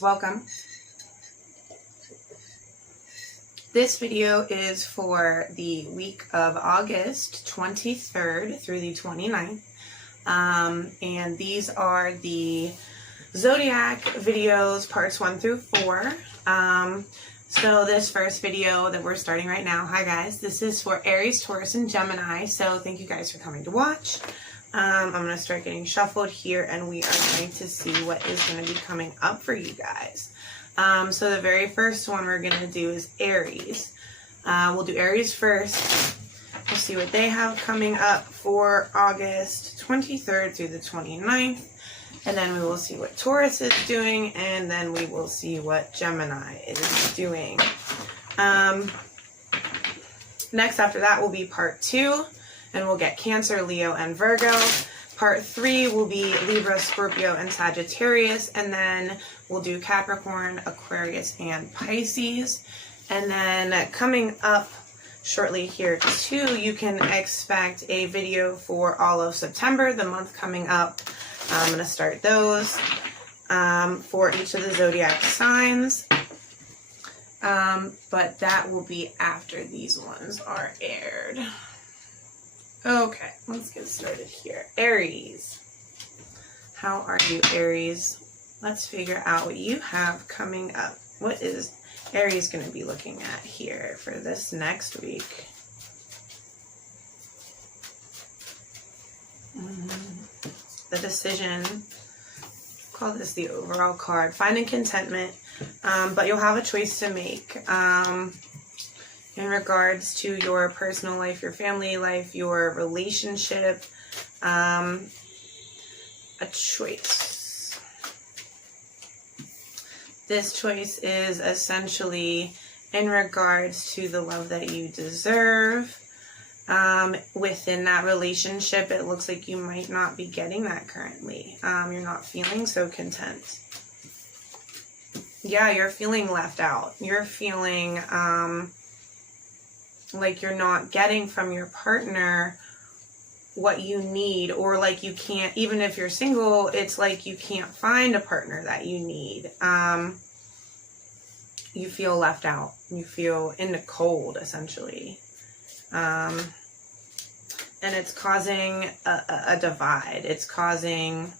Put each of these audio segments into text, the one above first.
Welcome. This video is for the week of August 23rd through the 29th. And these are the zodiac videos, parts 1 through 4. So this first video that we're starting right now, hi guys, this is for Aries, Taurus, and Gemini. So thank you guys for coming to watch. I'm going to start getting shuffled here, and we are going to see what is going to be coming up for you guys. So the very first one we're going to do is Aries. We'll do Aries first. We'll see what they have coming up for August 23rd through the 29th. And then we will see what Taurus is doing, and then we will see what Gemini is doing. Next after that will be part 2. And we'll get Cancer, Leo, and Virgo. Part 3 will be Libra, Scorpio, and Sagittarius. And then we'll do Capricorn, Aquarius, and Pisces. And then coming up shortly here too, you can expect a video for all of September, the month coming up. I'm going to start those for each of the zodiac signs. But that will be after these ones are aired. Okay, let's get started here. Aries. How are you, Aries? Let's figure out what you have coming up. What is Aries going to be looking at here for this next week? The decision. Call this the overall card. Finding contentment, but you'll have a choice to make. In regards to your personal life, your family life, your relationship, a choice. This choice is essentially in regards to the love that you deserve. Within that relationship, it looks like you might not be getting that currently. You're not feeling so content. Yeah, you're feeling left out. You're feeling like you're not getting from your partner what you need, or like you can't, even if you're single, it's like you can't find a partner that you need. You feel left out. You feel in the cold, essentially. And it's causing a divide. It's causing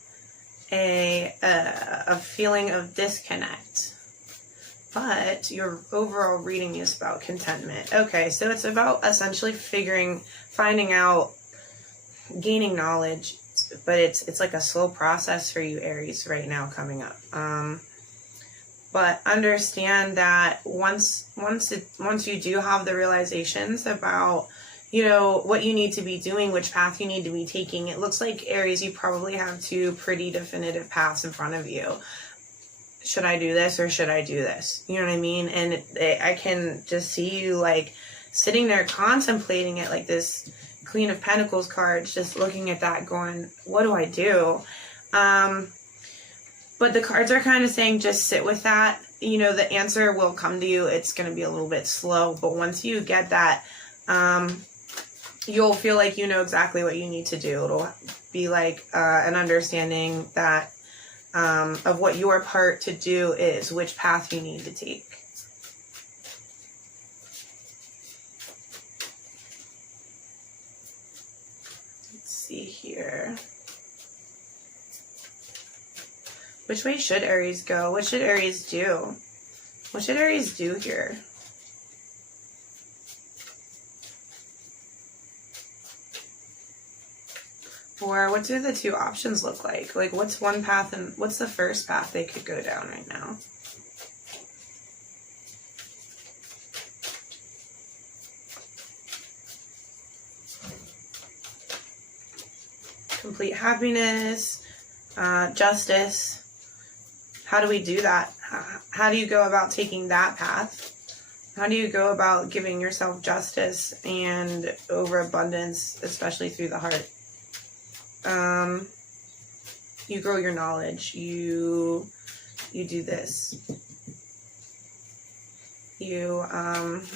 a feeling of disconnect. But your overall reading is about contentment. Okay, so it's about essentially finding out, gaining knowledge, but it's like a slow process for you, Aries, right now coming up. But understand that once you do have the realizations about, you know, what you need to be doing, which path you need to be taking, it looks like, Aries, you probably have 2 pretty definitive paths in front of you. Should I do this or should I do this? You know what I mean? And I can just see you like sitting there contemplating it, like this Queen of Pentacles card, just looking at that going, what do I do? But the cards are kind of saying just sit with that. You know, the answer will come to you. It's going to be a little bit slow, but once you get that, you'll feel like you know exactly what you need to do. It'll be like an understanding that of what your part to do is, which path you need to take. Let's see here. Which way should Aries go? What should Aries do? What should Aries do here? Or what do the 2 options look like? Like, what's one path and what's the first path they could go down right now? Complete happiness, justice. How do we do that? How do you go about taking that path? How do you go about giving yourself justice and overabundance, especially through the heart? You grow your knowledge. You do this. You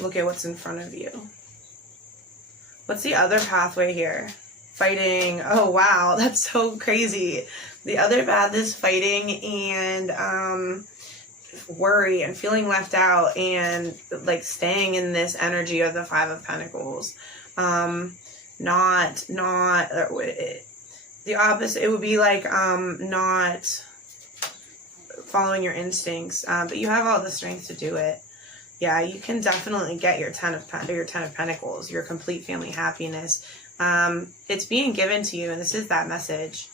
look at what's in front of you. What's the other pathway here? Fighting. Oh wow, that's so crazy. The other path is fighting and worry and feeling left out and like staying in this energy of the Five of Pentacles. Not the opposite. It would be like not following your instincts, but you have all the strength to do it. Yeah, you can definitely get your Ten of Pentacles, your complete family happiness. It's being given to you, and this is that message.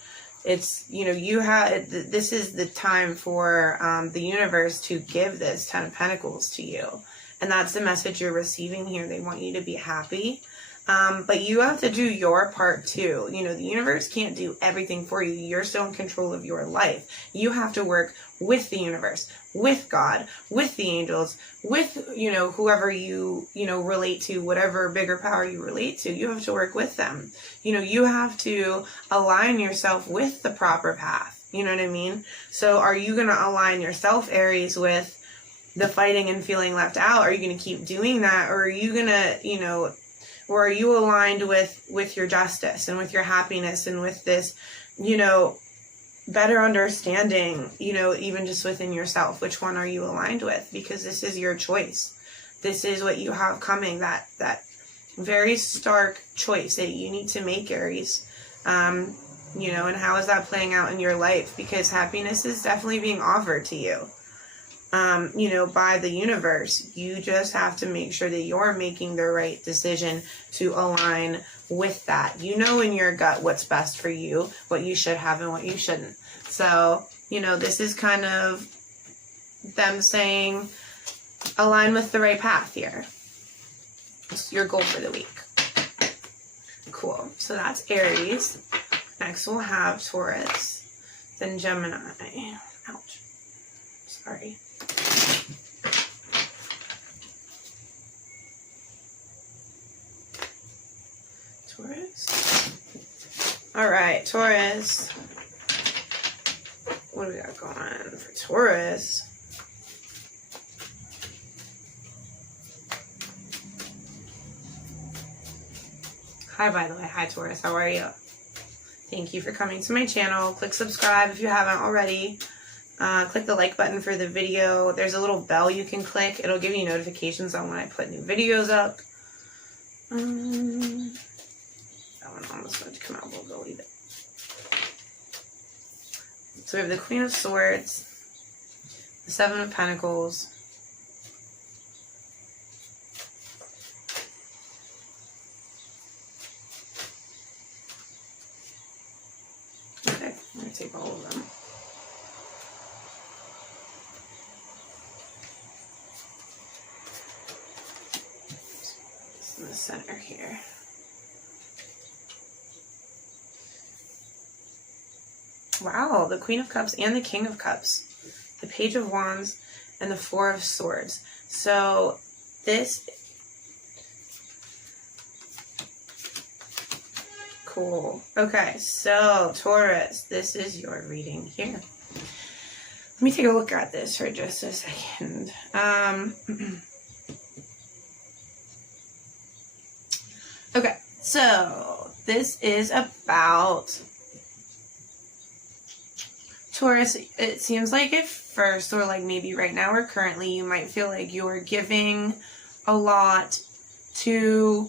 It's, you know, this is the time for the universe to give this Ten of Pentacles to you. And that's the message you're receiving here. They want you to be happy. But you have to do your part too. You know, the universe can't do everything for you. You're still in control of your life. You have to work with the universe, with God, with the angels, with, you know, whoever you relate to, whatever bigger power you relate to. You have to work with them. You know, you have to align yourself with the proper path. You know what I mean? So are you going to align yourself, Aries, with the fighting and feeling left out? Are you going to keep doing that? Or are you going to, you know, or are you aligned with your justice and with your happiness and with this, you know, better understanding, you know, even just within yourself? Which one are you aligned with? Because this is your choice. This is what you have coming, that very stark choice that you need to make, Aries. You know, and how is that playing out in your life? Because happiness is definitely being offered to you. You know, by the universe. You just have to make sure that you're making the right decision to align with that. You know in your gut what's best for you, what you should have and what you shouldn't. So, you know, this is kind of them saying, align with the right path here. It's your goal for the week. Cool. So that's Aries. Next we'll have Taurus, then Gemini. Ouch. Sorry. Taurus. All right, Taurus. What do we got going on for Taurus? Hi, by the way. Hi, Taurus. How are you? Thank you for coming to my channel. Click subscribe if you haven't already. Click the like button for the video. There's a little bell you can click. It'll give you notifications on when I put new videos up. That one almost went to come out. We'll delete it. So we have the Queen of Swords, the Seven of Pentacles, okay, I'm going to take all of them. In the center here. Wow, the Queen of Cups and the King of Cups, the Page of Wands, and the Four of Swords. So this, cool. Okay, so Taurus, this is your reading here. Let me take a look at this for just a second. Okay, so this is about Taurus. It seems like at first, or like maybe right now or currently, you might feel like you're giving a lot to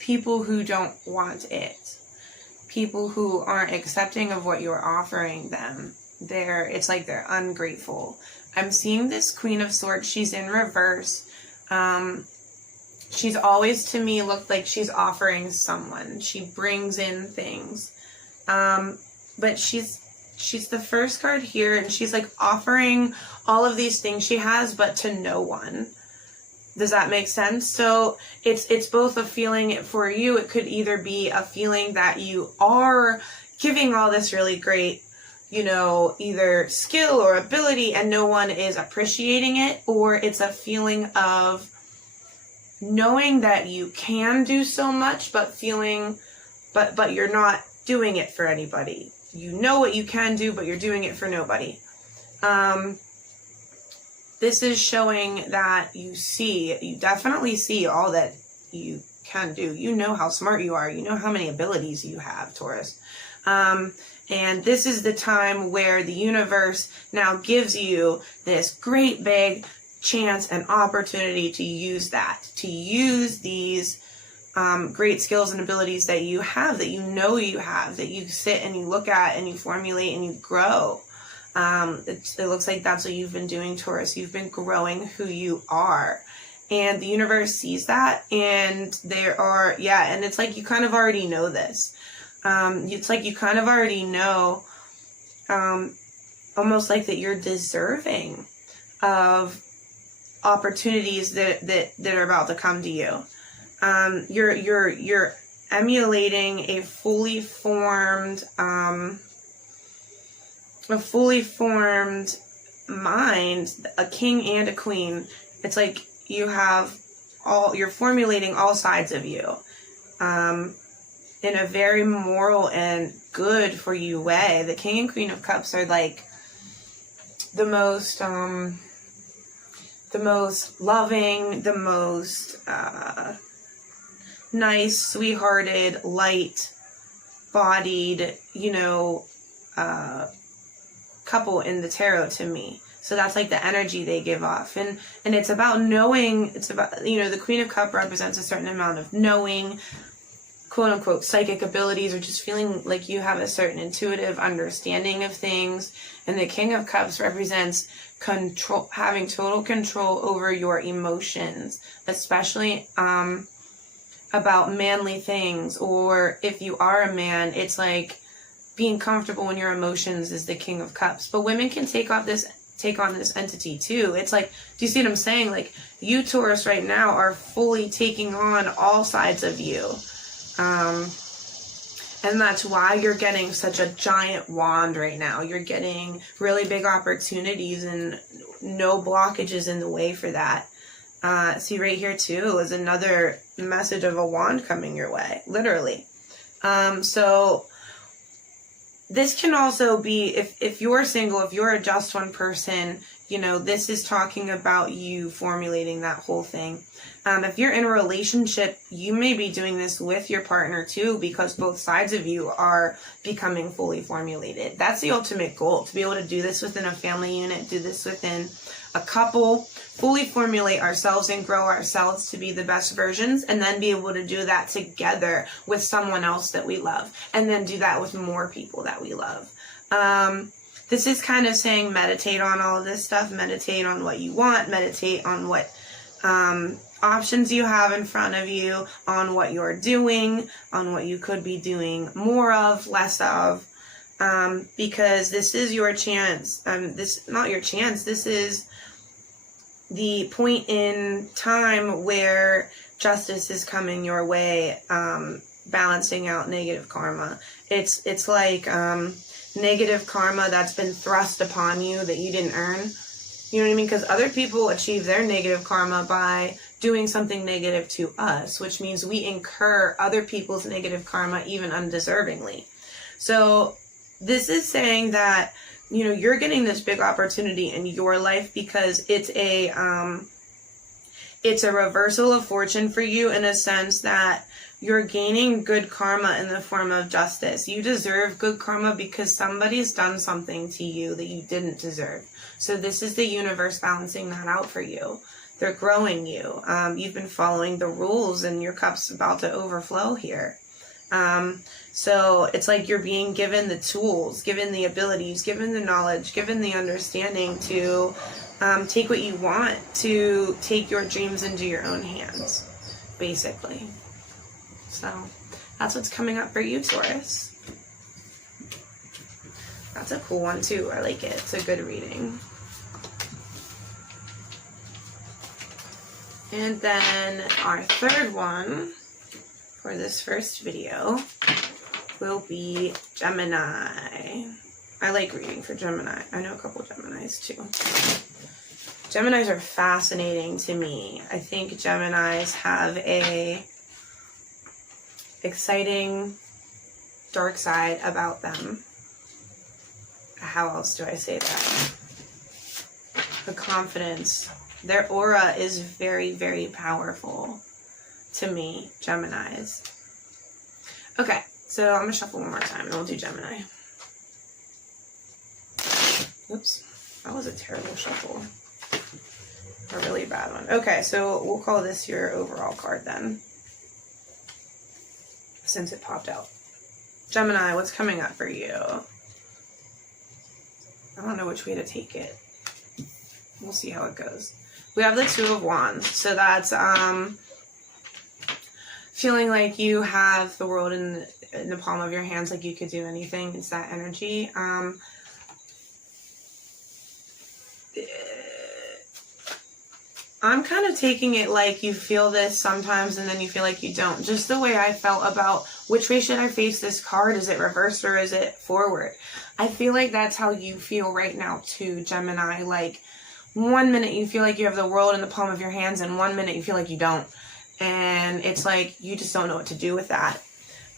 people who don't want it. People who aren't accepting of what you're offering them. It's like they're ungrateful. I'm seeing this Queen of Swords. She's in reverse. She's always, to me, looked like she's offering someone. She brings in things. But she's the first card here, and she's like offering all of these things she has, but to no one. Does that make sense? So it's both a feeling for you. It could either be a feeling that you are giving all this really great, you know, either skill or ability, and no one is appreciating it, or it's a feeling of knowing that you can do so much, but feeling, but you're not doing it for anybody. You know what you can do, but you're doing it for nobody. This is showing that you definitely see all that you can do. You know how smart you are. You know how many abilities you have, Taurus. And And this is the time where the universe now gives you this great big chance and opportunity to use that, to use these great skills and abilities that you have, that you know you have, that you sit and you look at and you formulate and you grow. It looks like that's what you've been doing, Taurus. You've been growing who you are. And the universe sees that, and there are, yeah, and it's like you kind of already know this. It's like you kind of already know, almost like that you're deserving of opportunities that are about to come to you. You're emulating a fully formed mind, a king and a queen. It's like you're formulating all sides of you, in a very moral and good for you way. The King and Queen of Cups are like the most loving, the most nice, sweethearted, light-bodied, couple in the tarot to me. So that's like the energy they give off. And it's about knowing, it's about, the Queen of Cups represents a certain amount of knowing, quote unquote, psychic abilities, or just feeling like you have a certain intuitive understanding of things. And the King of Cups represents control, having total control over your emotions, especially about manly things. Or if you are a man, it's like being comfortable in your emotions is the King of Cups. But women can take on this entity too. It's like, do you see what I'm saying? Like, you, Taurus, right now are fully taking on all sides of you. And that's why you're getting such a giant wand right now. You're getting really big opportunities and no blockages in the way for that. See, right here too is another message of a wand coming your way, literally. So this can also be, if you're single, if you're a just one person, this is talking about you formulating that whole thing. If you're in a relationship, you may be doing this with your partner too, because both sides of you are becoming fully formulated. That's the ultimate goal, to be able to do this within a family unit, do this within a couple, fully formulate ourselves and grow ourselves to be the best versions, and then be able to do that together with someone else that we love, and then do that with more people that we love. This is kind of saying meditate on all of this stuff, meditate on what you want, meditate on what options you have in front of you, on what you're doing, on what you could be doing more of, less of, because this is your chance. This is the point in time where justice is coming your way, balancing out negative karma. It's like negative karma that's been thrust upon you that you didn't earn. You know what I mean? Because other people achieve their negative karma by doing something negative to us, which means we incur other people's negative karma even undeservingly. So this is saying that, you're getting this big opportunity in your life because it's a reversal of fortune for you, in a sense that you're gaining good karma in the form of justice. You deserve good karma because somebody's done something to you that you didn't deserve. So this is the universe balancing that out for you. They're growing you. You've been following the rules, and your cup's about to overflow here. So it's like you're being given the tools, given the abilities, given the knowledge, given the understanding to take what you want, to take your dreams into your own hands, basically. So that's what's coming up for you, Taurus. That's a cool one too. I like it. It's a good reading. And then our third one for this first video will be Gemini. I like reading for Gemini. I know a couple Geminis too. Geminis are fascinating to me. I think Geminis have a exciting dark side about them. How else do I say that? The confidence. Their aura is very, very powerful to me, Geminis. Okay, so I'm going to shuffle one more time and we'll do Gemini. Oops, that was a terrible shuffle. A really bad one. Okay, so we'll call this your overall card then, since it popped out. Gemini, what's coming up for you? I don't know which way to take it. We'll see how it goes. We have the Two of Wands, so that's feeling like you have the world in the palm of your hands, like you could do anything. It's that energy. I'm kind of taking it like you feel this sometimes and then you feel like you don't. Just the way I felt about which way should I face this card. Is it reversed or is it forward? I feel like that's how you feel right now too, Gemini. Like 1 minute you feel like you have the world in the palm of your hands and 1 minute you feel like you don't. And it's like you just don't know what to do with that.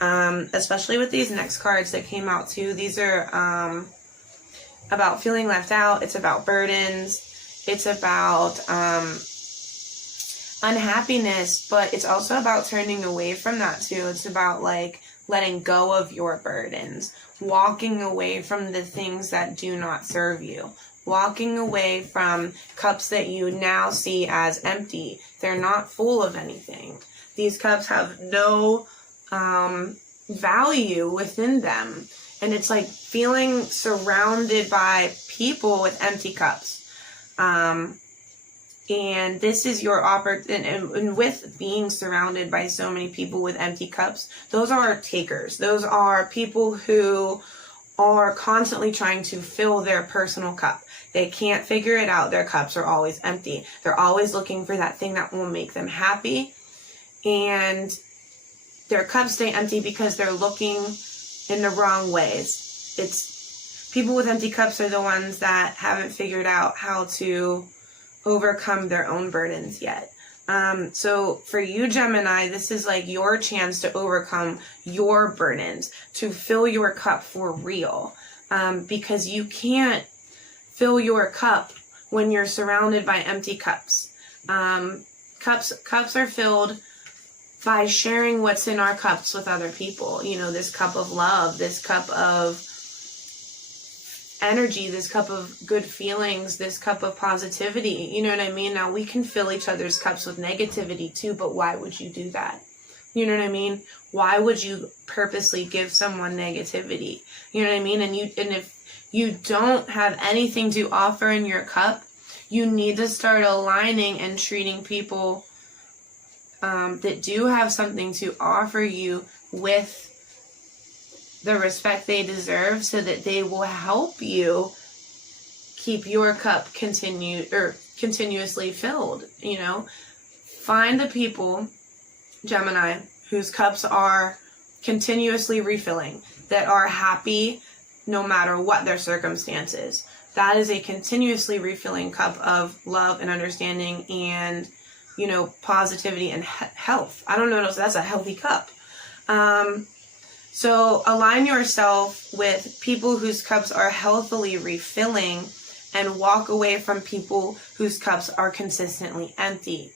Especially with these next cards that came out too. These are about feeling left out. It's about burdens. It's about unhappiness, but it's also about turning away from that too. It's about like letting go of your burdens, walking away from the things that do not serve you, walking away from cups that you now see as empty. They're not full of anything. These cups have no value within them. And it's like feeling surrounded by people with empty cups. And this is your opportunity, and with being surrounded by so many people with empty cups, those are takers. Those are people who are constantly trying to fill their personal cup. They can't figure it out. Their cups are always empty. They're always looking for that thing that will make them happy. And their cups stay empty because they're looking in the wrong ways. It's people with empty cups are the ones that haven't figured out how to overcome their own burdens yet. So for you, Gemini, this is like your chance to overcome your burdens, to fill your cup for real. Because you can't fill your cup when you're surrounded by empty cups. Cups are filled by sharing what's in our cups with other people. You know, this cup of love, this cup of energy, this cup of good feelings, this cup of positivity. You know what I mean? Now, we can fill each other's cups with negativity too, but why would you do that? You know what I mean? Why would you purposely give someone negativity? You know what I mean? And if you don't have anything to offer in your cup, you need to start aligning and treating people that do have something to offer you with the respect they deserve, so that they will help you keep your cup continuously filled. You know, find the people, Gemini, whose cups are continuously refilling, that are happy no matter what their circumstances. That is a continuously refilling cup of love and understanding and, you know, positivity and health. I don't know if that's a healthy cup. So align yourself with people whose cups are healthily refilling and walk away from people whose cups are consistently empty.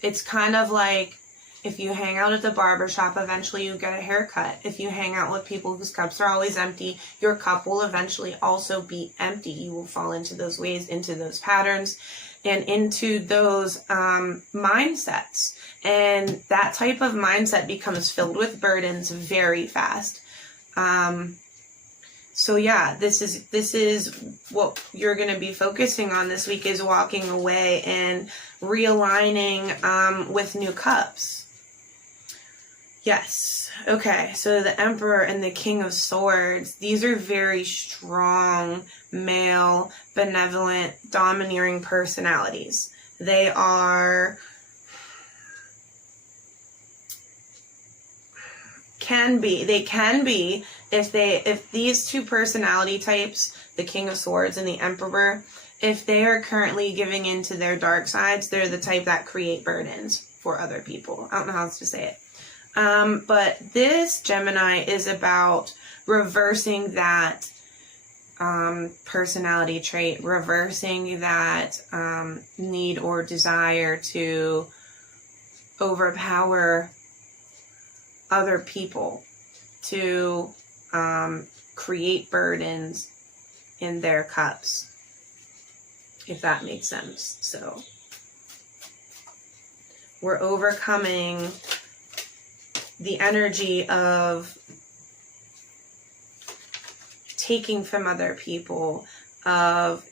It's kind of like if you hang out at the barber shop, eventually you get a haircut. If you hang out with people whose cups are always empty, your cup will eventually also be empty. You will fall into those ways, into those patterns, and into those mindsets. And that type of mindset becomes filled with burdens very fast. So yeah, this is what you're going to be focusing on this week, is walking away and realigning with new cups. Yes. Okay. So the Emperor and the King of Swords, these are very strong, male, benevolent, domineering personalities. They can be if these two personality types, the King of Swords and the Emperor, if they are currently giving into their dark sides, they're the type that create burdens for other people. I don't know how else to say it. But this Gemini is about reversing that personality trait, reversing that need or desire to overpower other people, to create burdens in their cups, if that makes sense. So we're overcoming the energy of taking from other people, of,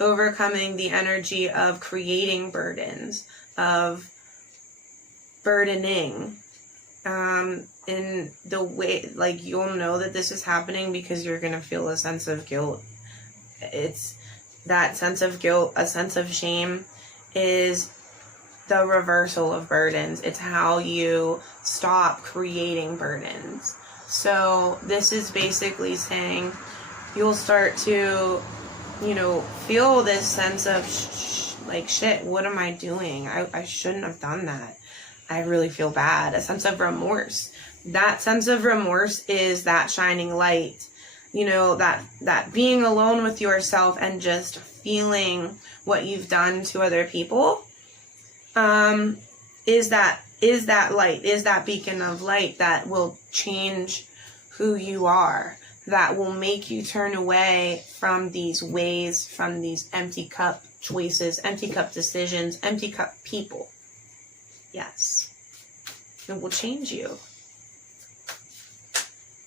overcoming the energy of creating burdens, of burdening, in the way, like, you'll know that this is happening because you're gonna feel a sense of guilt. It's that sense of guilt, a sense of shame, is the reversal of burdens. It's how you stop creating burdens. So this is basically saying you'll start to, feel this sense of like, shit, what am I doing? I shouldn't have done that. I really feel bad. A sense of remorse. That sense of remorse is that shining light. That being alone with yourself and just feeling what you've done to other people, is that light, is that beacon of light that will change who you are, that will make you turn away from these ways, from these empty cup choices, empty cup decisions, empty cup people. Yes. It will change you.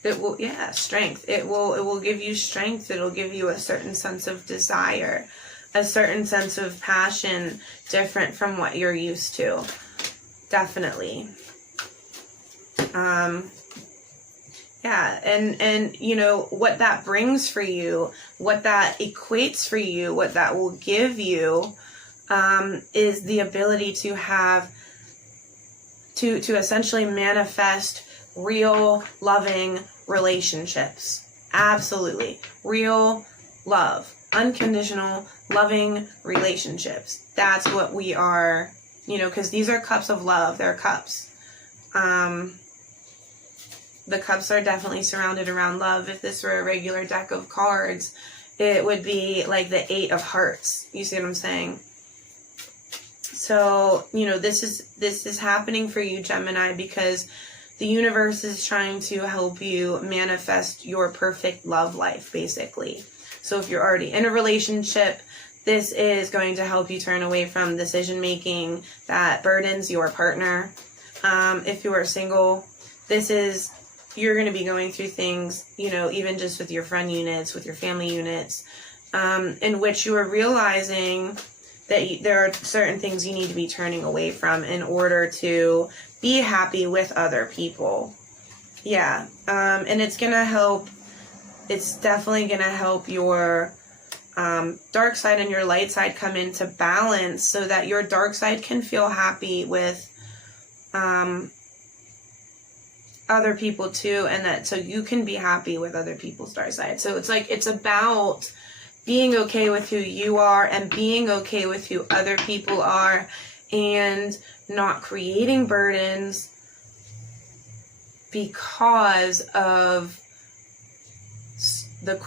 It will, strength. It will give you strength. It'll give you a certain sense of desire, a certain sense of passion, different from what you're used to. Definitely. And what that brings for you, what that equates for you, what that will give you, is the ability to have, to essentially manifest real loving relationships. Absolutely. Real love. Unconditional loving relationships. That's what we are, because these are cups of love. They're cups. The cups are definitely surrounded around love. If this were a regular deck of cards, it would be like the 8 of Hearts. You see what I'm saying? So, this is happening for you, Gemini, because the universe is trying to help you manifest your perfect love life, basically. So if you're already in a relationship, this is going to help you turn away from decision making that burdens your partner. If you are single, you're going to be going through things, even just with your friend units, with your family units, in which you are realizing that there are certain things you need to be turning away from in order to be happy with other people. Yeah. And it's going to help. It's definitely going to help your dark side and your light side come into balance so that your dark side can feel happy with other people too, and that so you can be happy with other people's dark side. So it's like, it's about being okay with who you are and being okay with who other people are, and not creating burdens because of the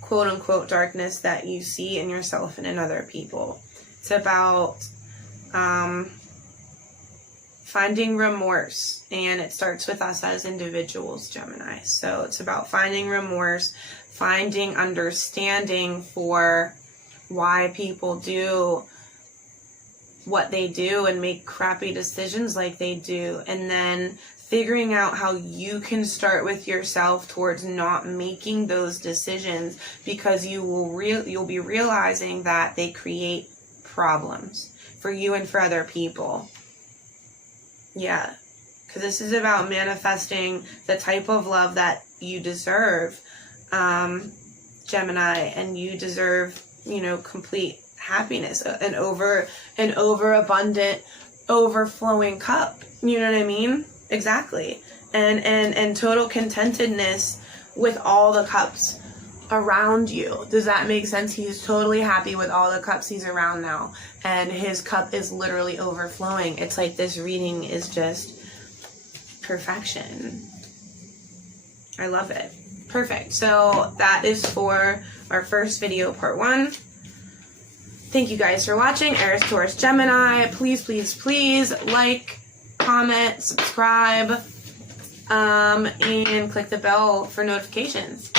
quote-unquote darkness that you see in yourself and in other people. It's about finding remorse, and it starts with us as individuals, Gemini. So it's about finding remorse, finding understanding for why people do what they do and make crappy decisions like they do, and then figuring out how you can start with yourself towards not making those decisions, because you'll be realizing that they create problems for you and for other people. Yeah, because this is about manifesting the type of love that you deserve, Gemini, and you deserve, complete happiness, an overabundant, overflowing cup. You know what I mean? Exactly. And total contentedness with all the cups around you. Does that make sense? He's totally happy with all the cups he's around now, and his cup is literally overflowing. It's like this reading is just perfection. I love it. Perfect. So that is for our first video, part 1. Thank you guys for watching. Aries, Taurus, Gemini. Please, please, please like, comment, subscribe. and click the bell for notifications.